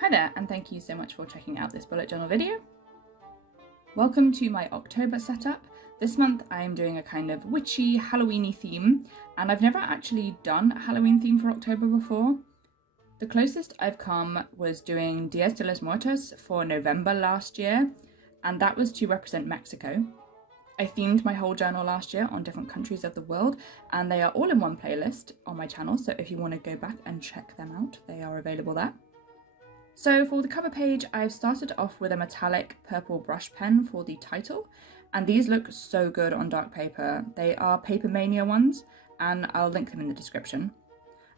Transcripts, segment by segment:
Hi there, and thank you so much for checking out this bullet journal video. Welcome to my October setup. This month I am doing a kind of witchy, Halloweeny theme, and I've never actually done a Halloween theme for October before. The closest I've come was doing Dias de los Muertos for November last year, and that was to represent Mexico. I themed my whole journal last year on different countries of the world, and they are all in one playlist on my channel, so if you want to go back and check them out, they are available there. So for the cover page, I've started off with a metallic purple brush pen for the title, and these look so good on dark paper. They are Paper Mania ones, and I'll link them in the description.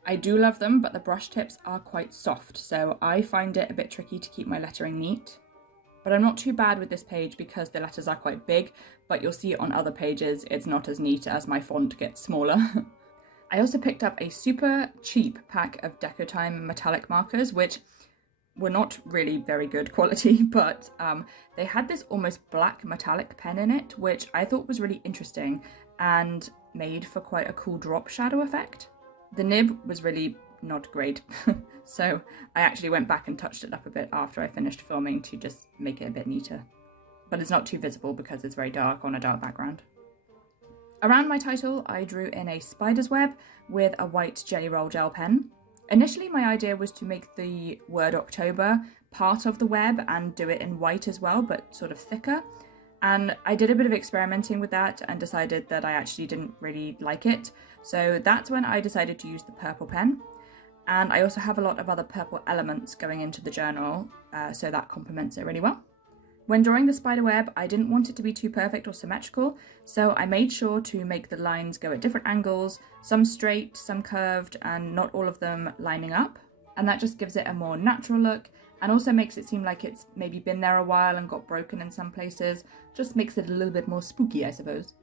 I do love them, but the brush tips are quite soft, so I find it a bit tricky to keep my lettering neat. But I'm not too bad with this page because the letters are quite big, but you'll see on other pages it's not as neat as my font gets smaller. I also picked up a super cheap pack of Decotime metallic markers, which were not really very good quality, but they had this almost black metallic pen in it, which I thought was really interesting and made for quite a cool drop shadow effect. The nib was really not great, so I actually went back and touched it up a bit after I finished filming to just make it a bit neater. But it's not too visible because it's very dark on a dark background. Around my title, I drew in a spider's web with a white Jelly Roll gel pen. Initially, my idea was to make the word October part of the web and do it in white as well, but sort of thicker. And I did a bit of experimenting with that and decided that I actually didn't really like it. So that's when I decided to use the purple pen. And I also have a lot of other purple elements going into the journal, so that complements it really well. When drawing the spider web, I didn't want it to be too perfect or symmetrical, so I made sure to make the lines go at different angles, some straight, some curved, and not all of them lining up. And that just gives it a more natural look, and also makes it seem like it's maybe been there a while and got broken in some places. Just makes it a little bit more spooky, I suppose.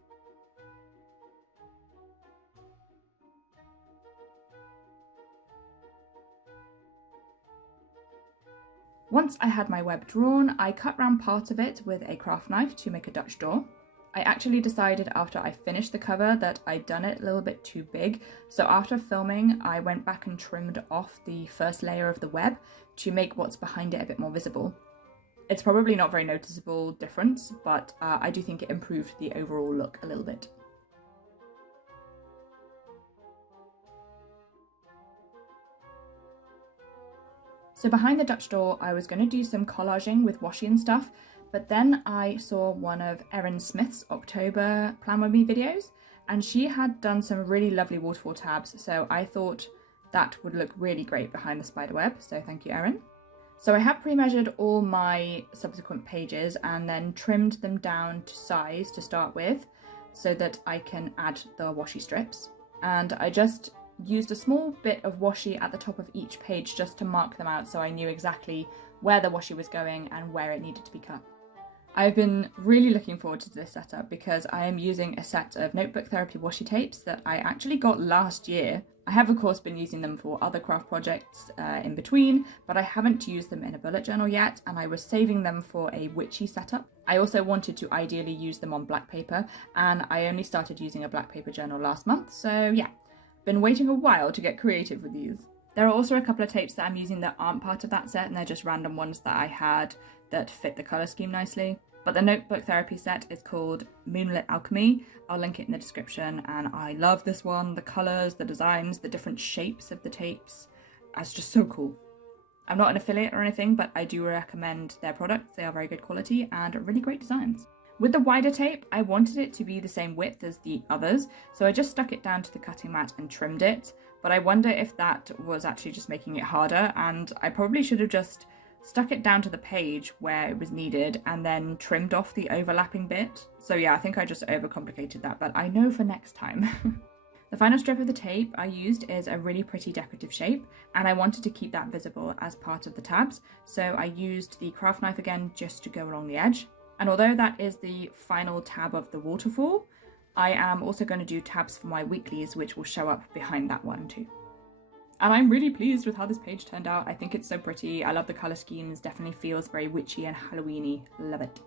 Once I had my web drawn, I cut round part of it with a craft knife to make a Dutch door. I actually decided after I finished the cover that I'd done it a little bit too big, so after filming I went back and trimmed off the first layer of the web to make what's behind it a bit more visible. It's probably not very noticeable difference, but I do think it improved the overall look a little bit. So behind the Dutch door, I was going to do some collaging with washi and stuff, but then I saw one of Erin Smith's October Plan With Me videos, and she had done some really lovely waterfall tabs, so I thought that would look really great behind the spider web, so thank you, Erin. So I have pre-measured all my subsequent pages and then trimmed them down to size to start with, so that I can add the washi strips. And I just used a small bit of washi at the top of each page just to mark them out so I knew exactly where the washi was going and where it needed to be cut. I've been really looking forward to this setup because I am using a set of Notebook Therapy washi tapes that I actually got last year. I have of course been using them for other craft projects in between, but I haven't used them in a bullet journal yet, and I was saving them for a witchy setup. I also wanted to ideally use them on black paper, and I only started using a black paper journal last month, so yeah. Been waiting a while to get creative with these. There are also a couple of tapes that I'm using that aren't part of that set, and they're just random ones that I had that fit the colour scheme nicely. But the Notebook Therapy set is called Moonlit Alchemy. I'll link it in the description, and I love this one. The colours, the designs, the different shapes of the tapes. It's just so cool. I'm not an affiliate or anything, but I do recommend their products. They are very good quality and really great designs. With the wider tape, I wanted it to be the same width as the others, so I just stuck it down to the cutting mat and trimmed it, but I wonder if that was actually just making it harder, and I probably should have just stuck it down to the page where it was needed and then trimmed off the overlapping bit. So yeah, I think I just overcomplicated that, but I know for next time. The final strip of the tape I used is a really pretty decorative shape, and I wanted to keep that visible as part of the tabs, so I used the craft knife again just to go along the edge. And although that is the final tab of the waterfall, I am also going to do tabs for my weeklies, which will show up behind that one too. And I'm really pleased with how this page turned out. I think it's so pretty. I love the colour schemes, definitely feels very witchy and Halloweeny. Love it.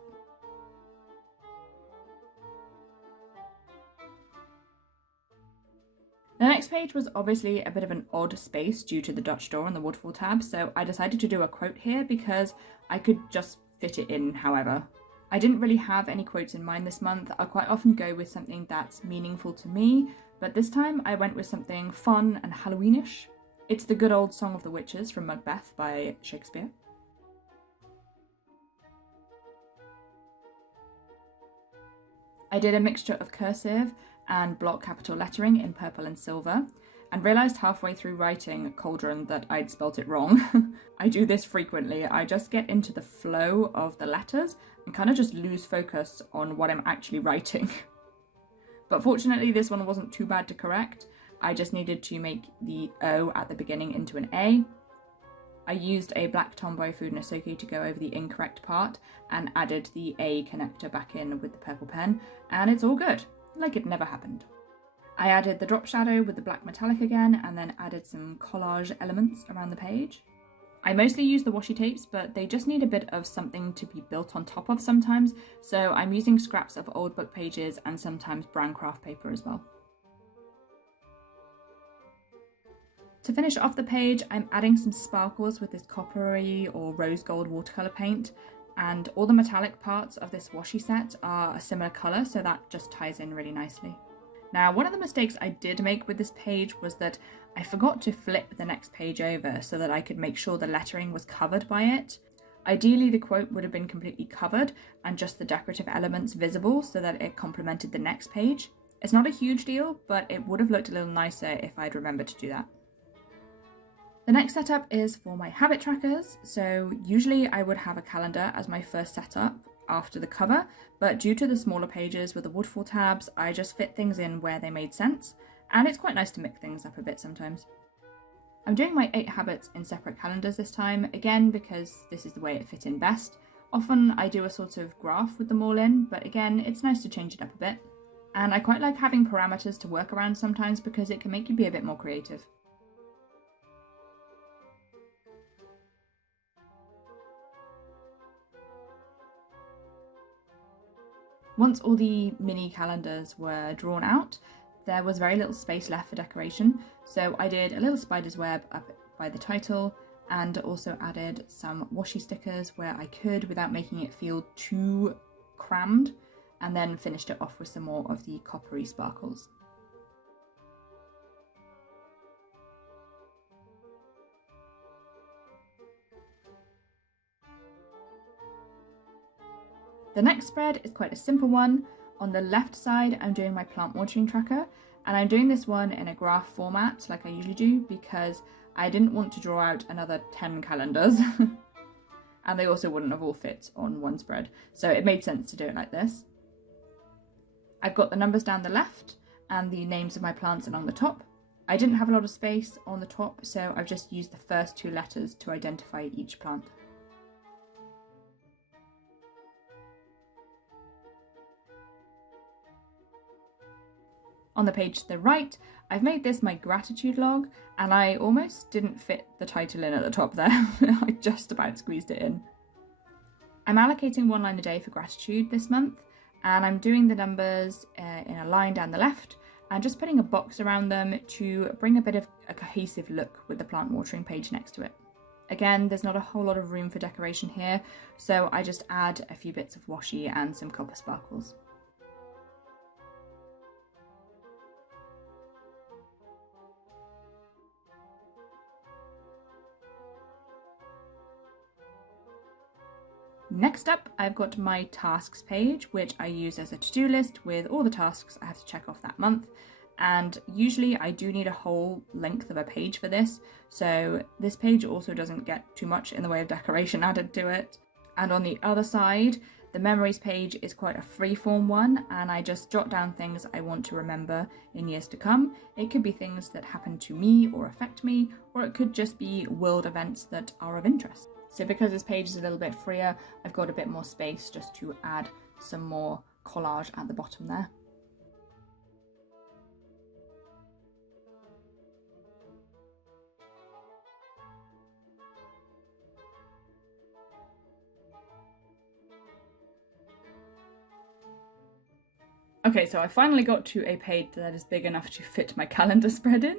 The next page was obviously a bit of an odd space due to the Dutch door and the waterfall tab, so I decided to do a quote here because I could just fit it in however. I didn't really have any quotes in mind this month. I quite often go with something that's meaningful to me, but this time I went with something fun and Halloweenish. It's the good old Song of the Witches from Macbeth by Shakespeare. I did a mixture of cursive and block capital lettering in purple and silver, and realised halfway through writing Cauldron that I'd spelt it wrong. I do this frequently. I just get into the flow of the letters and kind of just lose focus on what I'm actually writing. But fortunately this one wasn't too bad to correct. I just needed to make the O at the beginning into an A. I used a black Tombow fudenosuke to go over the incorrect part and added the A connector back in with the purple pen, and it's all good, like it never happened. I added the drop shadow with the black metallic again, and then added some collage elements around the page. I mostly use the washi tapes, but they just need a bit of something to be built on top of sometimes, so I'm using scraps of old book pages and sometimes brown craft paper as well. To finish off the page, I'm adding some sparkles with this coppery or rose gold watercolour paint, and all the metallic parts of this washi set are a similar colour, so that just ties in really nicely. Now, one of the mistakes I did make with this page was that I forgot to flip the next page over so that I could make sure the lettering was covered by it. Ideally, the quote would have been completely covered and just the decorative elements visible so that it complemented the next page. It's not a huge deal, but it would have looked a little nicer if I'd remembered to do that. The next setup is for my habit trackers. So usually I would have a calendar as my first setup after the cover, but due to the smaller pages with the waterfall tabs, I just fit things in where they made sense, and it's quite nice to mix things up a bit sometimes. I'm doing my 8 habits in separate calendars this time, again because this is the way it fit in best. Often I do a sort of graph with them all in, but again, it's nice to change it up a bit. And I quite like having parameters to work around sometimes because it can make you be a bit more creative. Once all the mini calendars were drawn out, there was very little space left for decoration, so I did a little spider's web up by the title and also added some washi stickers where I could without making it feel too crammed, and then finished it off with some more of the coppery sparkles. The next spread is quite a simple one. On the left side, I'm doing my plant watering tracker, and I'm doing this one in a graph format like I usually do because I didn't want to draw out another 10 calendars and they also wouldn't have all fit on one spread, so it made sense to do it like this. I've got the numbers down the left and the names of my plants along the top. I didn't have a lot of space on the top, so I've just used the first 2 letters to identify each plant. On the page to the right, I've made this my gratitude log, and I almost didn't fit the title in at the top there. I just about squeezed it in. I'm allocating 1 line a day for gratitude this month, and I'm doing the numbers in a line down the left and just putting a box around them to bring a bit of a cohesive look with the plant watering page next to it. Again, there's not a whole lot of room for decoration here, so I just add a few bits of washi and some copper sparkles. Next up, I've got my tasks page, which I use as a to-do list with all the tasks I have to check off that month. And usually I do need a whole length of a page for this, so this page also doesn't get too much in the way of decoration added to it. And on the other side, the memories page is quite a free-form one, and I just jot down things I want to remember in years to come. It could be things that happen to me or affect me, or it could just be world events that are of interest. So because this page is a little bit freer, I've got a bit more space just to add some more collage at the bottom there. Okay, so I finally got to a page that is big enough to fit my calendar spread in.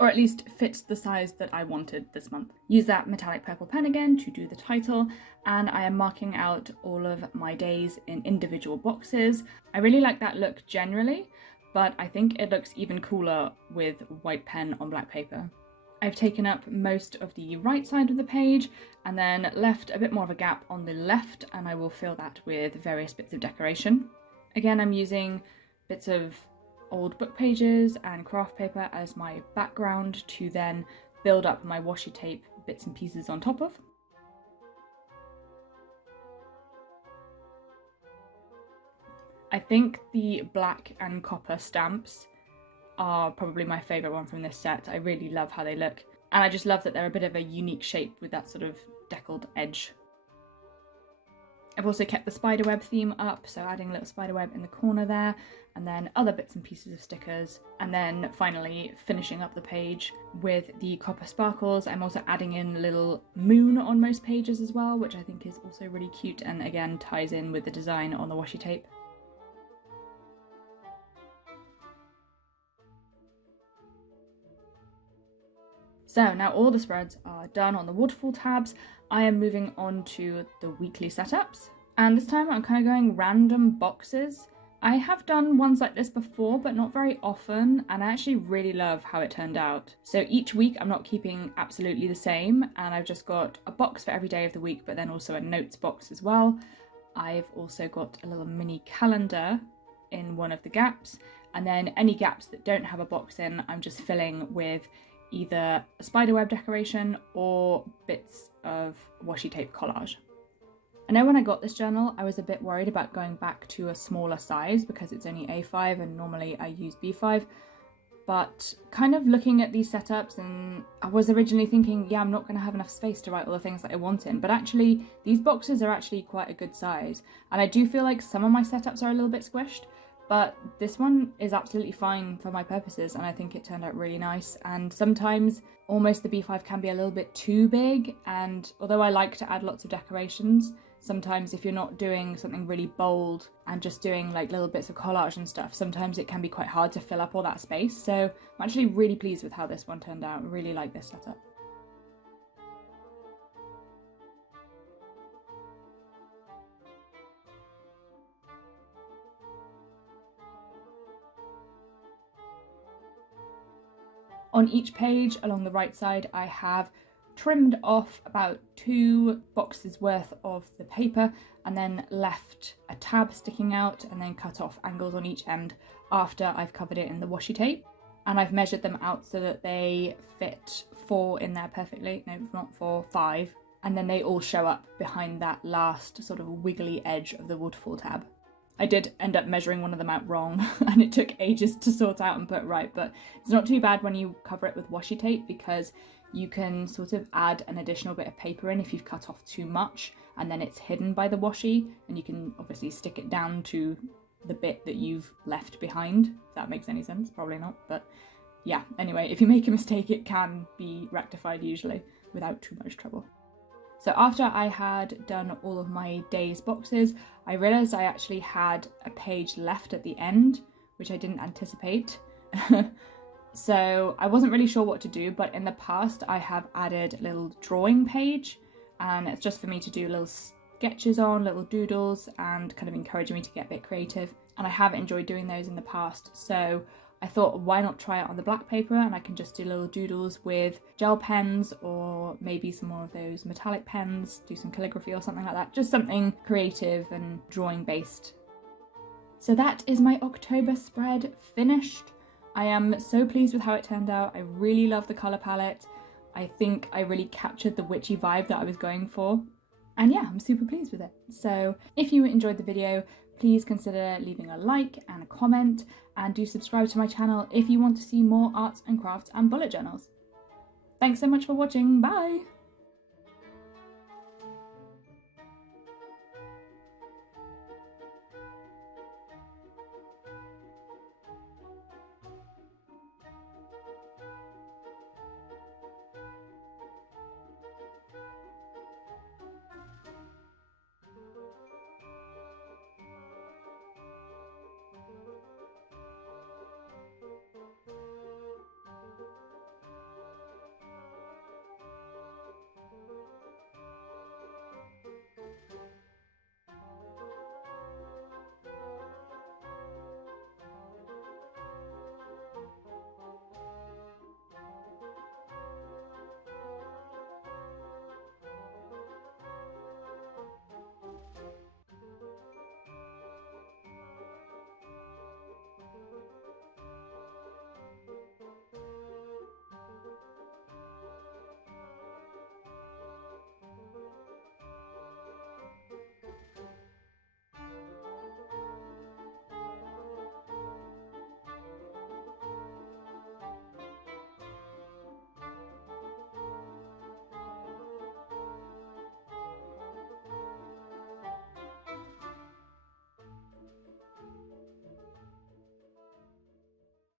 or at least fits the size that I wanted this month. Use that metallic purple pen again to do the title, and I am marking out all of my days in individual boxes. I really like that look generally, but I think it looks even cooler with white pen on black paper. I've taken up most of the right side of the page and then left a bit more of a gap on the left, and I will fill that with various bits of decoration. Again, I'm using bits of old book pages and craft paper as my background to then build up my washi tape bits and pieces on top of. I think the black and copper stamps are probably my favourite one from this set. I really love how they look, and I just love that they're a bit of a unique shape with that sort of deckled edge. I've also kept the spiderweb theme up, so adding a little spiderweb in the corner there, and then other bits and pieces of stickers, and then finally finishing up the page with the copper sparkles. I'm also adding in a little moon on most pages as well, which I think is also really cute and again ties in with the design on the washi tape. So now all the spreads are done on the waterfall tabs, I am moving on to the weekly setups. And this time I'm kind of going random boxes. I have done ones like this before, but not very often, and I actually really love how it turned out. So each week I'm not keeping absolutely the same, and I've just got a box for every day of the week, but then also a notes box as well. I've also got a little mini calendar in one of the gaps, and then any gaps that don't have a box in, I'm just filling with either a spiderweb decoration or bits of washi tape collage. I know when I got this journal I was a bit worried about going back to a smaller size because it's only A5 and normally I use B5, but kind of looking at these setups, and I was originally thinking, yeah, I'm not going to have enough space to write all the things that I want in, but actually these boxes are actually quite a good size, and I do feel like some of my setups are a little bit squished, but this one is absolutely fine for my purposes, and I think it turned out really nice. And sometimes almost the B5 can be a little bit too big, and although I like to add lots of decorations, sometimes if you're not doing something really bold and just doing like little bits of collage and stuff, sometimes it can be quite hard to fill up all that space. So I'm actually really pleased with how this one turned out. I really like this setup. On each page along the right side I have trimmed off about 2 boxes worth of the paper and then left a tab sticking out and then cut off angles on each end after I've covered it in the washi tape. And I've measured them out so that they fit 4 in there perfectly, no, not 4, 5, and then they all show up behind that last sort of wiggly edge of the waterfall tab. I did end up measuring one of them out wrong and it took ages to sort out and put right, but it's not too bad when you cover it with washi tape because you can sort of add an additional bit of paper in if you've cut off too much, and then it's hidden by the washi, and you can obviously stick it down to the bit that you've left behind, if that makes any sense. Probably not, but yeah, anyway, if you make a mistake it can be rectified usually without too much trouble. So after I had done all of my day's boxes, I realised I actually had a page left at the end, which I didn't anticipate. So I wasn't really sure what to do, but in the past I have added a little drawing page, and it's just for me to do little sketches on, little doodles, and kind of encouraging me to get a bit creative. And I have enjoyed doing those in the past, so I thought, why not try it on the black paper, and I can just do little doodles with gel pens or maybe some more of those metallic pens, do some calligraphy or something like that, just something creative and drawing based. So that is my October spread finished. I am so pleased with how it turned out. I really love the colour palette. I think I really captured the witchy vibe that I was going for. And yeah, I'm super pleased with it. So if you enjoyed the video, please consider leaving a like and a comment, and do subscribe to my channel if you want to see more arts and crafts and bullet journals. Thanks so much for watching, bye!